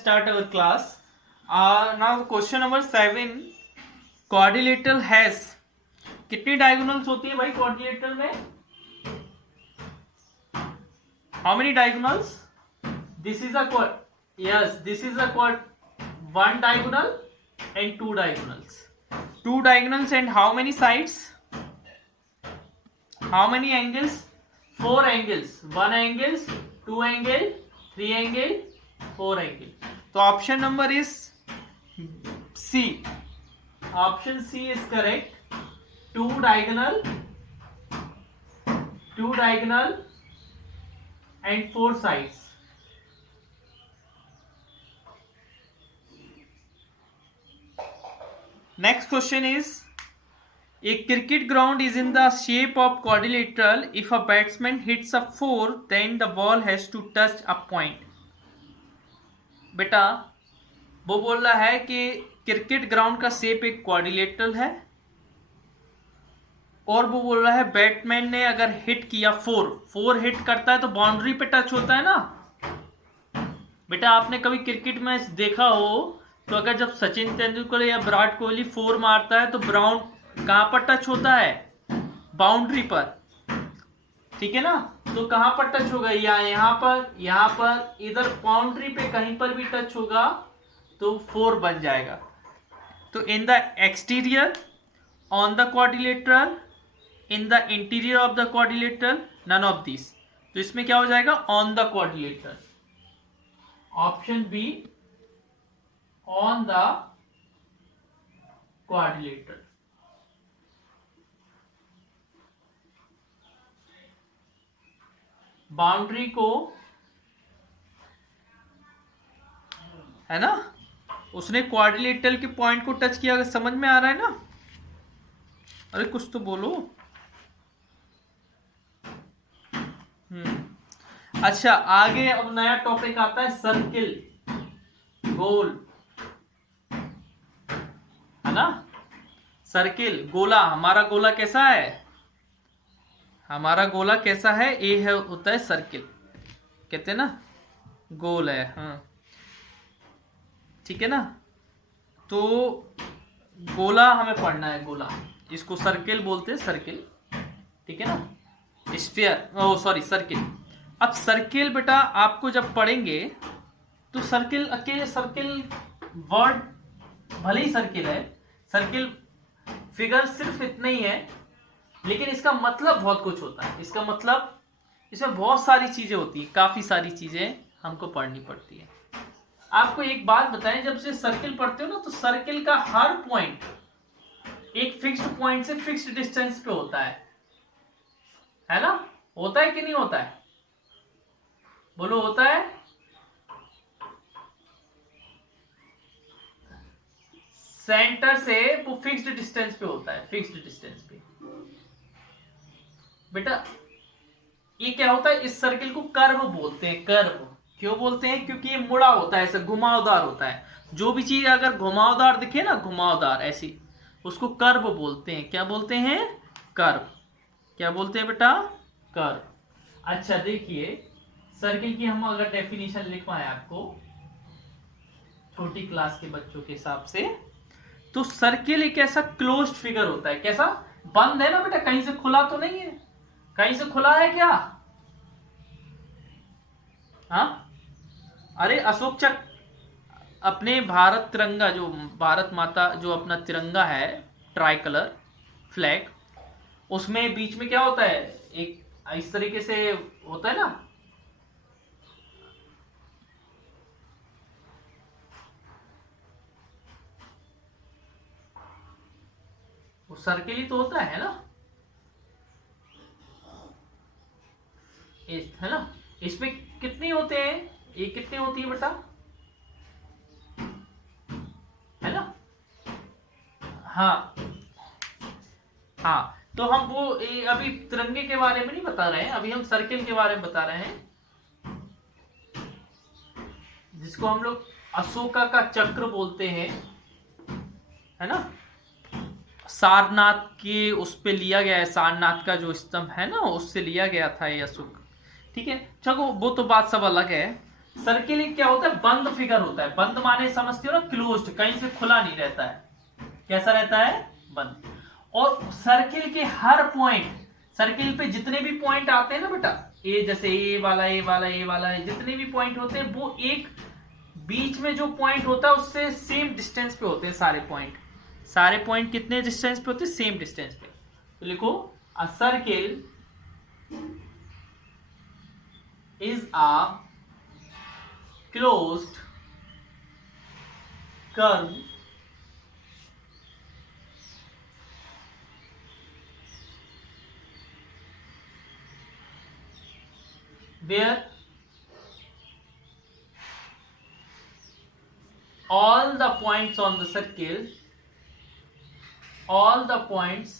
start our class. Now question number 7. Quadrilateral has कितनी diagonals होती है भाई quadrilateral में? How many diagonals? This is a quad. Yes, this is a quad. One diagonal and two diagonals. Two diagonals and how many sides? How many angles? Four angles. One angle, two angle, three angle, four angle. So option number is C. Option C is correct. Two diagonal and four sides. Next question is, a cricket ground is in the shape of quadrilateral. If a batsman hits a 4, then the ball has to touch a point. बेटा वो बोल रहा है कि cricket ground का shape एक quadrilateral है और वो बोल रहा है बैट्समैन ने अगर हिट किया 4 हिट करता है तो बाउंड्री पे टच होता है ना। बेटा आपने कभी क्रिकेट मैच देखा हो तो अगर जब सचिन तेंदुलकर या विराट कोहली 4 मारता है तो ग्राउंड कहां पर टच होता है? बाउंड्री पर, ठीक है ना। तो कहां पर टच होगा? या यहां पर, इधर बाउंड्री पे कहीं पर भी टच होगा तो 4 बन जाएगा। तो in the exterior, on the quadrilateral, in the interior of the quadrilateral, none of this. तो इसमें क्या हो जाएगा? On the quadrilateral. Option B, on the quadrilateral. Boundary को, है ना, उसने क्वाड्रिलेटरल के पॉइंट को टच किया। समझ में आ रहा है ना? अरे कुछ तो बोलो। अच्छा, आगे अब नया टॉपिक आता है सर्किल, गोल, है ना। सर्किल, गोला। हमारा गोला कैसा है? हमारा गोला कैसा है? ए है, होता है सर्किल, कहते हैं ना, गोल है। हाँ ठीक है ना। तो गोला हमें पढ़ना है, गोला, इसको सर्किल बोलते हैं, सर्किल, ठीक है ना। स्फीयर, ओ सॉरी, सर्किल। अब सर्किल बेटा आपको जब पढ़ेंगे तो सर्किल, अकेले सर्किल वर्ड भले ही सर्किल है, सर्किल फिगर सिर्फ इतना ही है, लेकिन इसका मतलब बहुत कुछ होता है। इसका मतलब, इसमें बहुत सारी चीजें होती हैं, काफी सारी चीजें हमको पढ़नी पड़ती है। आपको एक बात बताएं, जब से सर्किल पढ़ते हो ना तो सर्किल का हर पॉइंट एक फिक्स्ड पॉइंट से फिक्स्ड डिस्टेंस पे होता है ना। होता है कि नहीं होता है? बोलो, होता है? सेंटर से वो फिक्स्ड डिस्टेंस पे होता है, फिक्स्ड डिस्टेंस पे। बेटा ये क्या होता है? इस सर्किल को कर्व बोलते हैं। कर्व क्यों बोलते हैं? क्योंकि ये मुड़ा होता है, ऐसा घुमावदार होता है। जो भी चीज अगर घुमावदार दिखे ना, घुमावदार ऐसी, उसको कर्व बोलते हैं। क्या बोलते हैं? कर्व। क्या बोलते हैं बेटा? कर्व। अच्छा देखिए, सर्किल की हम अगर डेफिनेशन लिखवाएं आपको छोटी क्लास के बच्चों के हिसाब से, तो सर्किल एक ऐसा क्लोज्ड फिगर होता है। कैसा? बंद है ना बेटा, कहीं से खुला तो नहीं है। कहीं से खुला है क्या? हाँ, अरे अशोक चक्र, अपने भारत तिरंगा, जो भारत माता, जो अपना तिरंगा है, ट्राई कलर फ्लैग, उसमें बीच में क्या होता है? एक इस तरीके से होता है ना, वो सर्किल ही तो होता है ना, है ना। इसमें कितने होते हैं? ये कितने होती है बेटा? है ना। हाँ हाँ, तो हम वो अभी तिरंगे के बारे में नहीं बता रहे हैं, अभी हम सर्किल के बारे में बता रहे हैं, जिसको हम लोग अशोका का चक्र बोलते हैं, है ना। सारनाथ के उस पे लिया गया है, सारनाथ का जो स्तंभ है ना, उससे लिया गया था ये अशोक। ठीक है, चलो वो तो बात सब अलग है। सर्किल एक क्या होता है, बंद फिगर होता है। बंद माने समझते हो ना, क्लोज्ड, कहीं से खुला नहीं रहता है। कैसा रहता है, बंद। और सर्किल के हर पॉइंट, सर्किल पे जितने भी पॉइंट आते हैं ना बेटा, ए जैसे ए वाला, ए वाला, ए वाला, जितने भी पॉइंट होते हैं वो एक बीच में जो पॉइंट होता है उससे सेम डिस्टेंस पे होते हैं सारे पॉइंट। सारे पॉइंट कितने डिस्टेंस पे होते हैं, सेम डिस्टेंस पे। तो लिखो अ circle is a closed curve where all the points on the circle, all the points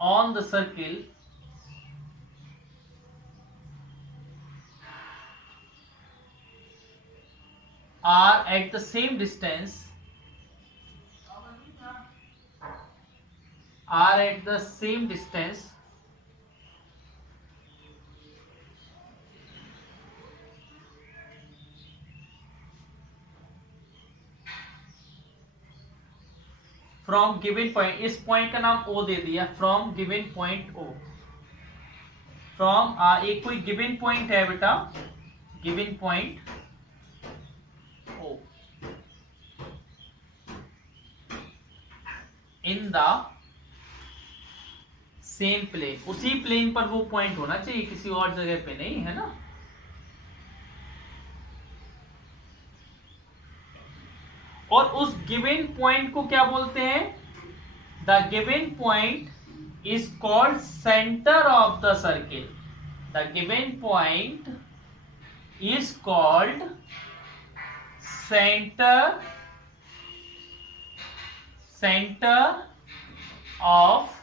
on the circle are at the same distance, are at the same distance from given point. इस point का नाम O दे दिया, from given point O. From एक कोई given point है बेटा, given point O in the same plane, उसी प्लेन पर वो पॉइंट होना चाहिए, किसी और जगह पे नहीं, है ना। और उस गिवन पॉइंट को क्या बोलते हैं, the given point is called centre of the circle. The given point is called centre of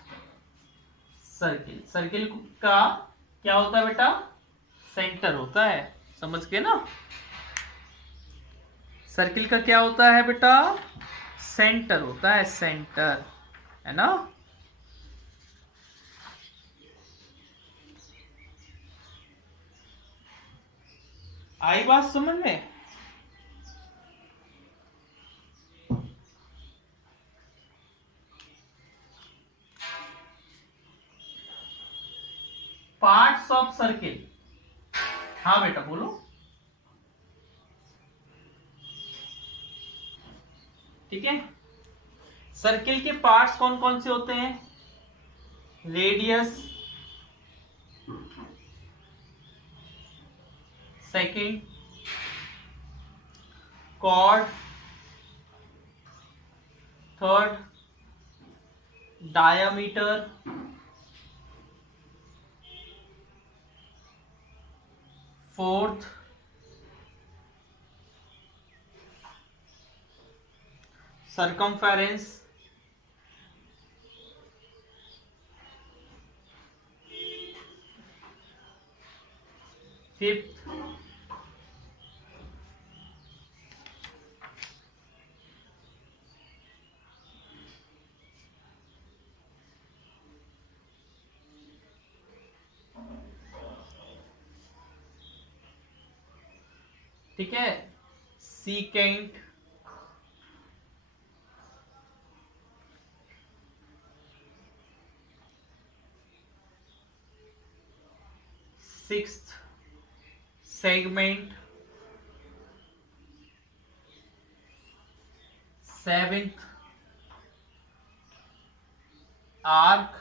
circle. Circle का क्या होता है बेटा, सेंटर होता है, समझ के ना। सर्किल का क्या होता है बेटा, सेंटर होता है, सेंटर, है ना। आई बात समझ में। पार्ट्स ऑफ सर्किल, हाँ बेटा बोलो। ठीक है, सर्किल के पार्ट्स कौन कौन से होते हैं, radius, second, chord, third, diameter, fourth, circumference, fifth, ठीक है, secant, sixth, segment, seventh, arc,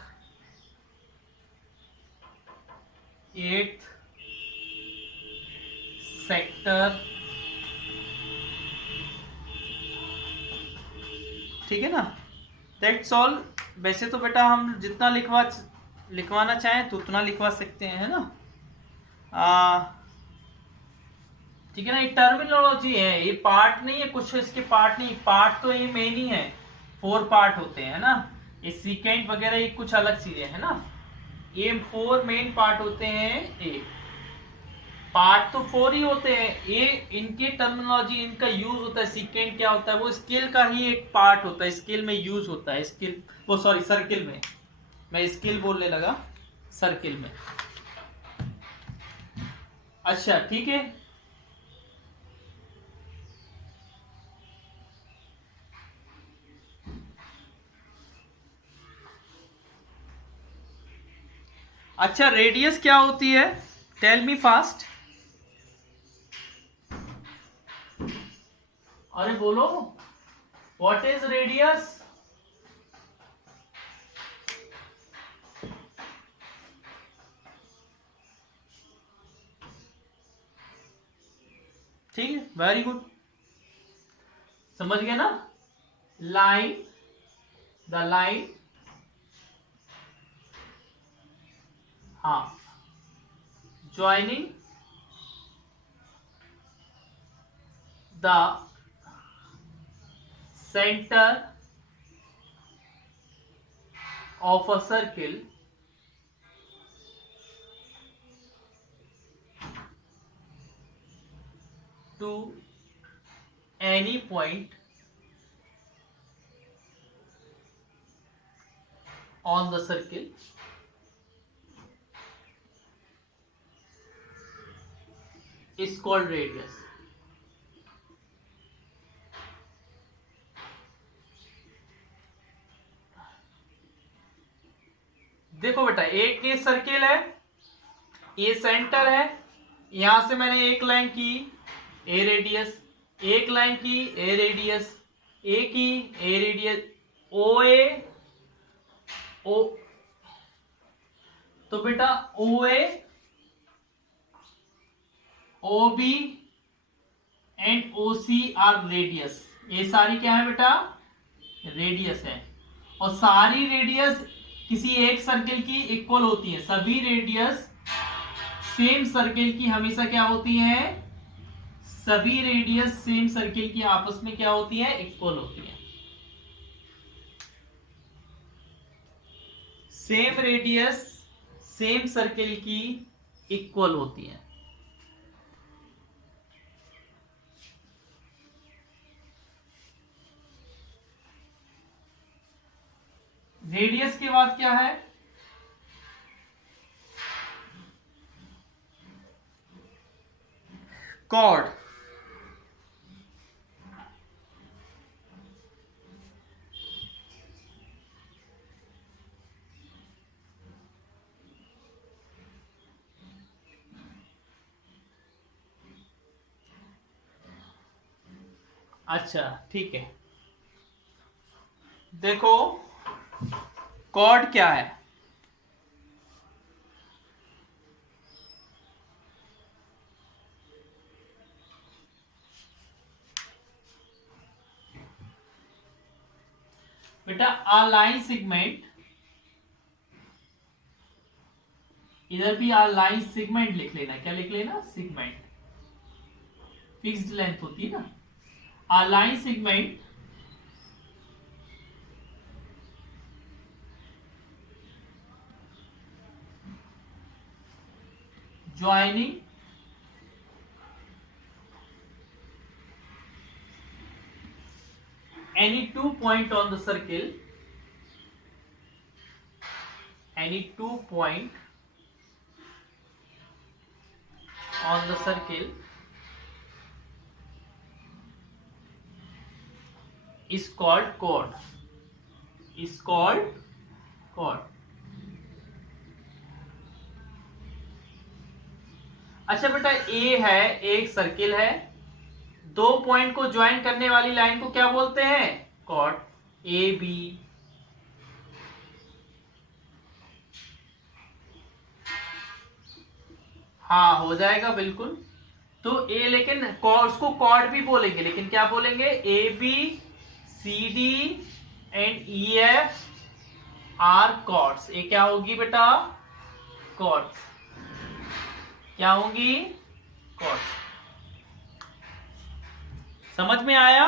eighth, sector. ठीक है ना, दैट्स ऑल। वैसे तो बेटा हम जितना लिखवाना चाहें तो उतना लिखवा सकते हैं, है ना। ठीक है ना, ये टर्मिनोलॉजी है, ये पार्ट नहीं है, कुछ इसके पार्ट नहीं, पार्ट तो ये मेन ही है, 4 पार्ट होते हैं, है ना। ये सीकेंट वगैरह ये कुछ अलग चीजें है ना, ये 4 मेन पार्ट होते हैं। ये पार्ट तो 4 ही होते हैं, ये इनके टर्मिनोलॉजी, इनका यूज होता है। सीकेंट क्या होता है, वो स्केल का ही एक पार्ट होता है, स्केल में यूज होता है, स्केल, वो सॉरी सर्किल में, मैं स्केल बोलने लगा, सर्किल में। अच्छा ठीक है, अच्छा रेडियस क्या होती है, टेल मी फास्ट। अरे बोलो, व्हाट इज रेडियस। ठीक है, वेरी गुड, समझ गए ना। लाइन, द लाइन, हाँ, joining the centre of a circle to any point on the circle is called radius। देखो बेटा, एक ये सर्किल है, ये सेंटर है, यहां से मैंने एक लाइन की ए रेडियस, एक लाइन की ए रेडियस, ए की ए रेडियस, ओ ए ओ, तो बेटा O A O B and O C R radius, ये सारी क्या है बेटा, रेडियस है। और सारी रेडियस किसी एक सर्किल की इक्वल होती है, सभी रेडियस सेम सर्किल की हमेशा क्या होती है, सभी रेडियस सेम सर्किल की आपस में क्या होती है, इक्वल होती है। सेम रेडियस सेम सर्किल की इक्वल होती है। रेडियस के बाद क्या है, कॉर्ड। अच्छा ठीक है, देखो कॉर्ड क्या है, बेटा अ लाइन सेगमेंट, इधर भी अ लाइन सेगमेंट लिख लेना, क्या लिख लेना, सेगमेंट, फिक्स्ड लेंथ होती है ना। A line segment joining any 2 point on the circle, any 2 point on the circle is called chord, is called chord। अच्छा बेटा, ए है, एक सर्किल है, दो पॉइंट को ज्वाइन करने वाली लाइन को क्या बोलते हैं, कॉर्ड। ए बी, हाँ हो जाएगा बिल्कुल। तो ए, लेकिन उसको कॉर्ड भी बोलेंगे, लेकिन क्या बोलेंगे, A B C D and E F are chords. ये क्या होगी बेटा, कॉर्ड्स, क्या होंगी, कॉर्ड्स। समझ में आया।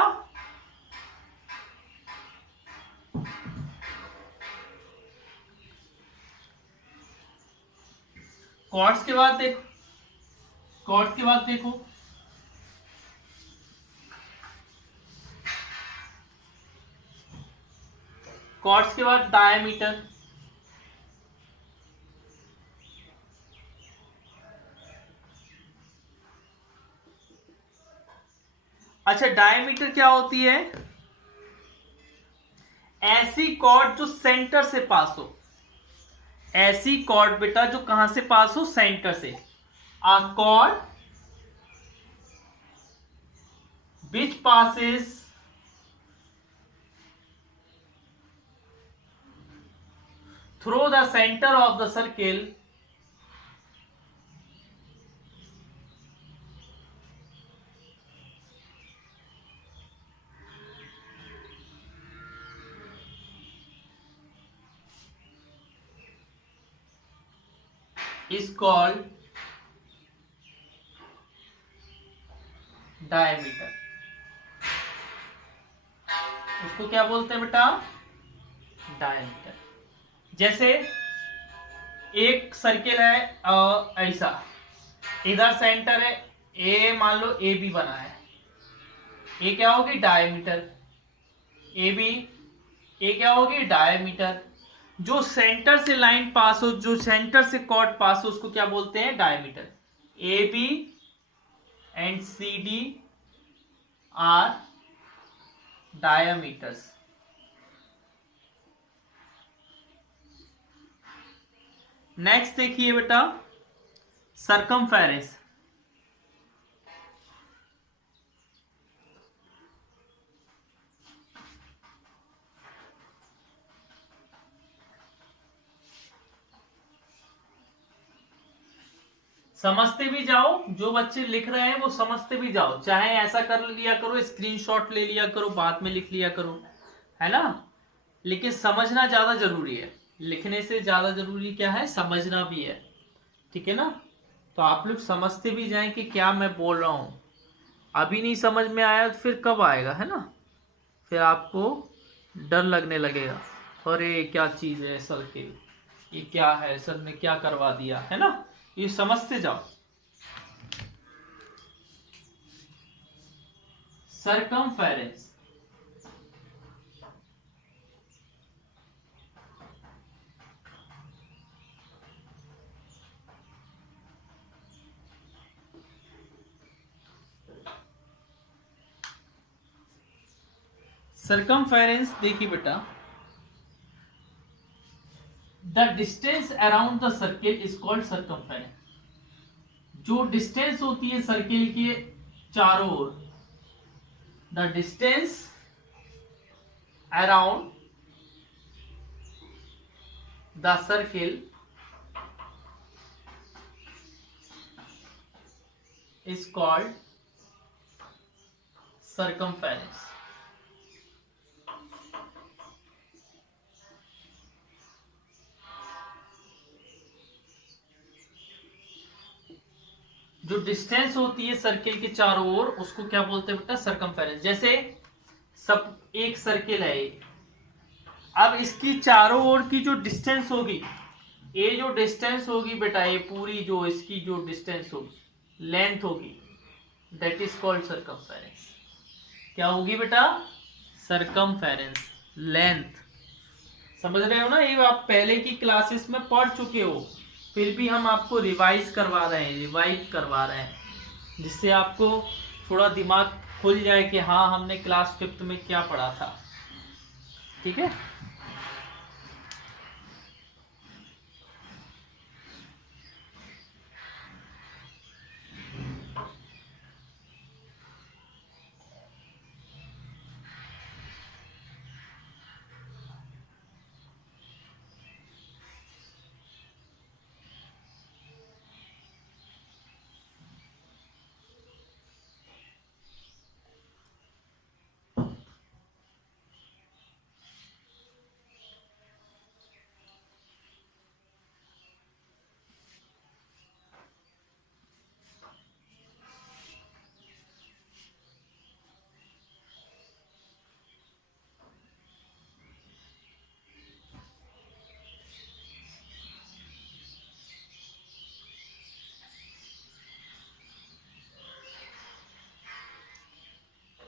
कॉर्ड्स के बाद देखो, कॉर्ड्स के बाद देखो, कॉर्ड्स के बाद डायमीटर, अच्छा, डायमीटर क्या होती है? ऐसी कॉर्ड जो सेंटर से पास हो, ऐसी कॉर्ड बेटा जो कहां से पास हो? सेंटर से। A chord which passes through the center of the circle is called diameter। उसको क्या बोलते हैं बेटा? डायमीटर। जैसे एक सर्किल है ऐसा, इधर सेंटर है, ए मान लो ए बी बना है, ए क्या होगी? डायमीटर। ए बी, ए क्या होगी? डायमीटर। जो सेंटर से लाइन पास हो, जो सेंटर से कॉर्ड पास हो, उसको क्या बोलते हैं? Diameter. A B and C D are diameters. Next देखिए बेटा, सरकमफेरेंस। समझते भी जाओ, जो बच्चे लिख रहे हैं वो समझते भी जाओ, चाहे ऐसा कर लिया करो, स्क्रीनशॉट ले लिया करो, बाद में लिख लिया करो, है ना। लेकिन समझना ज्यादा जरूरी है, लिखने से ज्यादा जरूरी क्या है? समझना भी है, ठीक है ना। तो आप लोग समझते भी जाएं कि क्या मैं बोल रहा हूं। अभी नहीं समझ में आया तो फिर कब आएगा, है ना। फिर आपको डर लगने लगेगा, अरे क्या चीज है सर के, ये क्या है, सर ने क्या करवा दिया, है ना। ये समझते जाओ। सरकमफेरेंस, सरकमफेरेंस देखिए बेटा, the distance around the circle is called circumference. जो डिस्टेंस होती है सर्किल के चारों ओर, the distance around the circle is called circumference. जो डिस्टेंस होती है सर्किल के चारों ओर, उसको क्या बोलते हैं बेटा? सरकमफेरेंस। जैसे सब एक सर्किल है ये, अब इसकी चारों ओर की जो डिस्टेंस होगी, ये जो डिस्टेंस होगी बेटा, ये पूरी जो इसकी जो डिस्टेंस होगी, लेंथ होगी, दैट इज कॉल्ड सरकमफेरेंस। क्या होगी बेटा? Circumference, length. समझ रहे हो ना, ये आप पहले की क्लासेस में पढ़ चुके हो, फिर भी हम आपको रिवाइज करवा रहे हैं, जिससे आपको थोड़ा दिमाग खुल जाए कि हाँ हमने क्लास 5th में क्या पढ़ा था, ठीक है।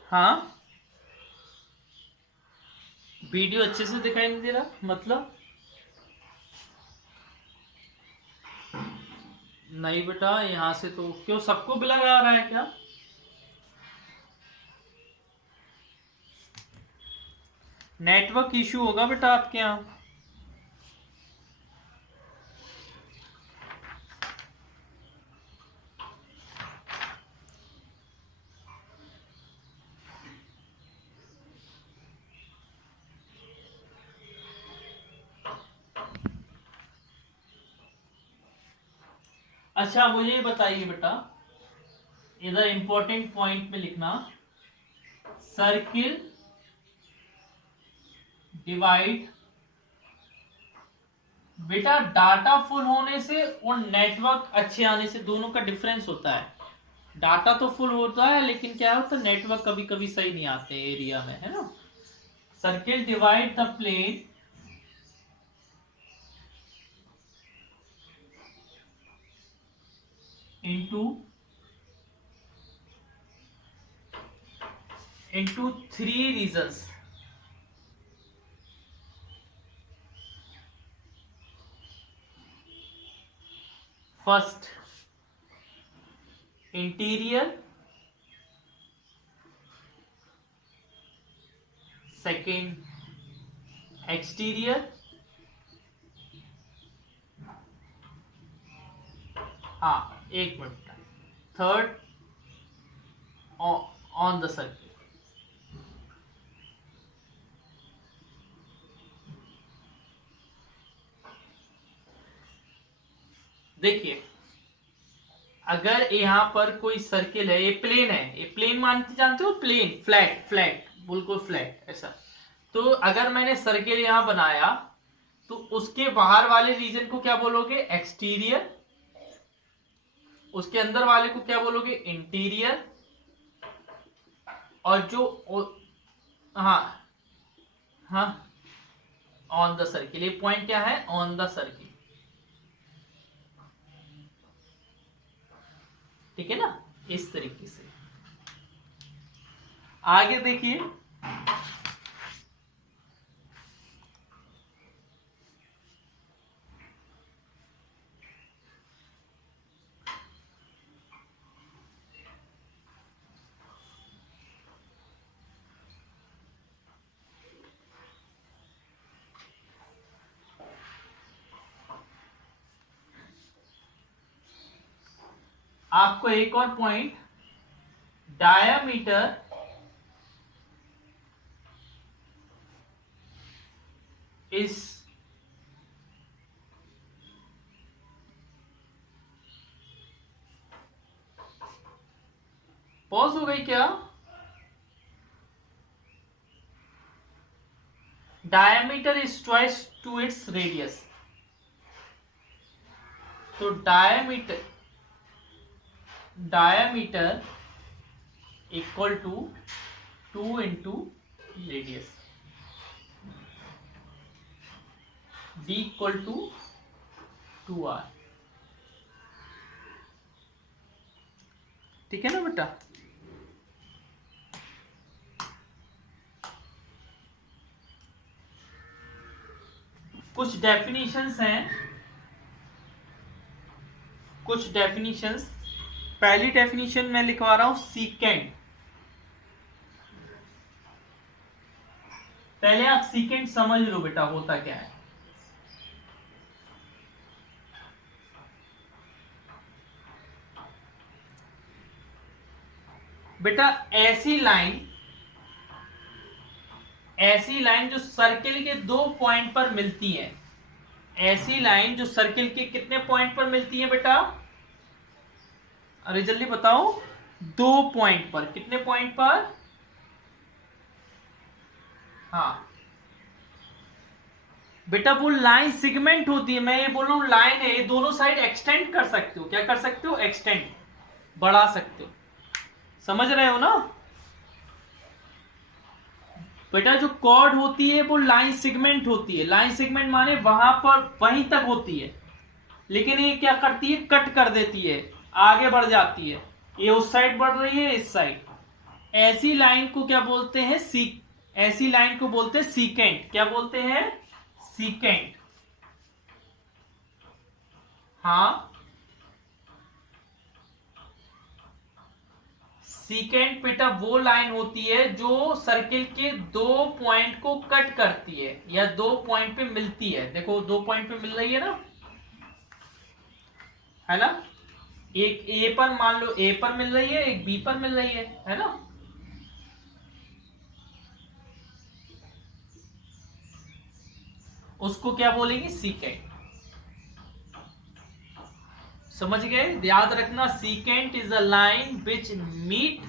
हाँ, वीडियो अच्छे से दिखाई नहीं दे रहा मतलब? नहीं बेटा, यहां से तो क्यों सबको ब्लर आ रहा है क्या? नेटवर्क इशू होगा बेटा आपके यहाँ। अच्छा मुझे ये बताइए बेटा, इधर इंपॉर्टेंट पॉइंट में लिखना, सर्किल डिवाइड, बेटा डाटा फुल होने से और नेटवर्क अच्छे आने से दोनों का डिफरेंस होता है। डाटा तो फुल होता है लेकिन क्या होता है, नेटवर्क कभी कभी सही नहीं आते एरिया में, है ना। Circle divide the plane into 3 regions. First, interior. Second, exterior. हाँ एक minute, third on the circle. देखिए अगर यहाँ पर कोई सर्किल है, ये प्लेन है, ये प्लेन मानते जानते हो, प्लेन फ्लैट, फ्लैट बिल्कुल फ्लैट ऐसा। तो अगर मैंने सर्किल यहाँ बनाया तो उसके बाहर वाले रीजन को क्या बोलोगे, एक्सटीरियर। उसके अंदर वाले को क्या बोलोगे, इंटीरियर। और जो हाँ हाँ ऑन द सर्किल, ये पॉइंट क्या है, ऑन द सर्किल, ठीक है ना। इस तरीके से आगे देखिए, आपको एक और पॉइंट, डायामीटर इज पॉज हो गई क्या, diameter is twice to its radius. तो diameter equal to 2 into radius, d equal to 2r, ठीक है ना बेटा। कुछ डेफिनेशंस हैं, कुछ डेफिनेशंस। पहली डेफिनेशन मैं लिखवा रहा हूं, सीकेंड। पहले आप सीकेंड समझ लो बेटा होता क्या है। बेटा ऐसी लाइन जो सर्किल के 2 पॉइंट पर मिलती है, ऐसी लाइन जो सर्किल के कितने पॉइंट पर मिलती है बेटा, अरे जल्दी बताओ, 2 पॉइंट पर। कितने पॉइंट पर, हाँ बेटा वो लाइन सिगमेंट होती है, मैं ये बोल रहा हूं लाइन है, ये दोनों साइड एक्सटेंड कर सकते हो। क्या कर सकते हो, एक्सटेंड, बढ़ा सकते हो, समझ रहे हो ना बेटा। जो कॉर्ड होती है वो लाइन सेगमेंट होती है, लाइन सेगमेंट माने वहां पर वहीं तक होती है, लेकिन ये क्या करती है, कट कर देती है, आगे बढ़ जाती है, ये उस साइड बढ़ रही है, इस साइड। ऐसी लाइन को क्या बोलते हैं, ऐसी लाइन को बोलते हैं सीकेंट। क्या बोलते हैं, सीकेंट। हाँ सीकेंट बेटा वो लाइन होती है जो सर्किल के 2 पॉइंट को कट करती है या 2 पॉइंट पे मिलती है। देखो 2 पॉइंट पे मिल रही है ना, है ना। एक ए पर, मान लो ए पर मिल रही है, एक बी पर मिल रही है ना। उसको क्या बोलेंगे? सीकेंट। समझ गए? याद रखना, secant is a line which meet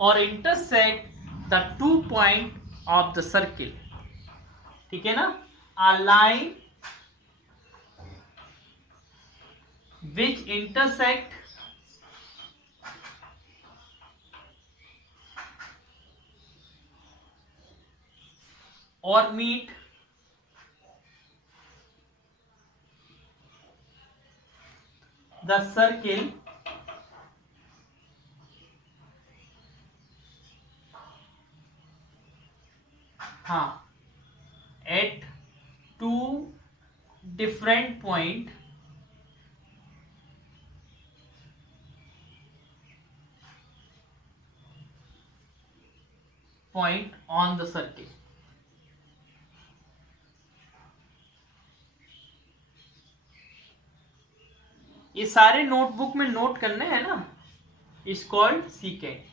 और intersect the 2 point of the circle. ठीक है ना। अ लाइन विच इंटरसेक्ट और meet the circle at 2 different point on the circle। ये सारे नोटबुक में नोट करने हैं ना। Is called secant.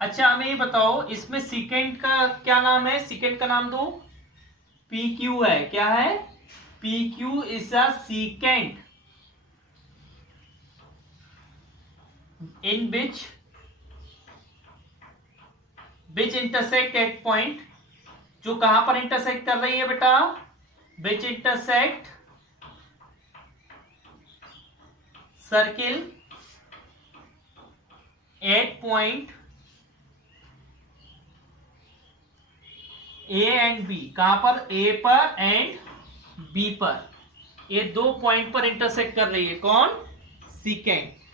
अच्छा हमें ये बताओ, इसमें सीकेंट का क्या नाम है? सीकेंट का नाम दो। पी क्यू है। क्या है? P Q is a secant in which intersect at point, जो कहां पर इंटरसेक्ट कर रही है बेटा? Which intersect circle at point A and B. कहां पर? ए पर एंड बी पर। ये 2 पॉइंट पर इंटरसेक्ट कर रही है। कौन? सीकेंट।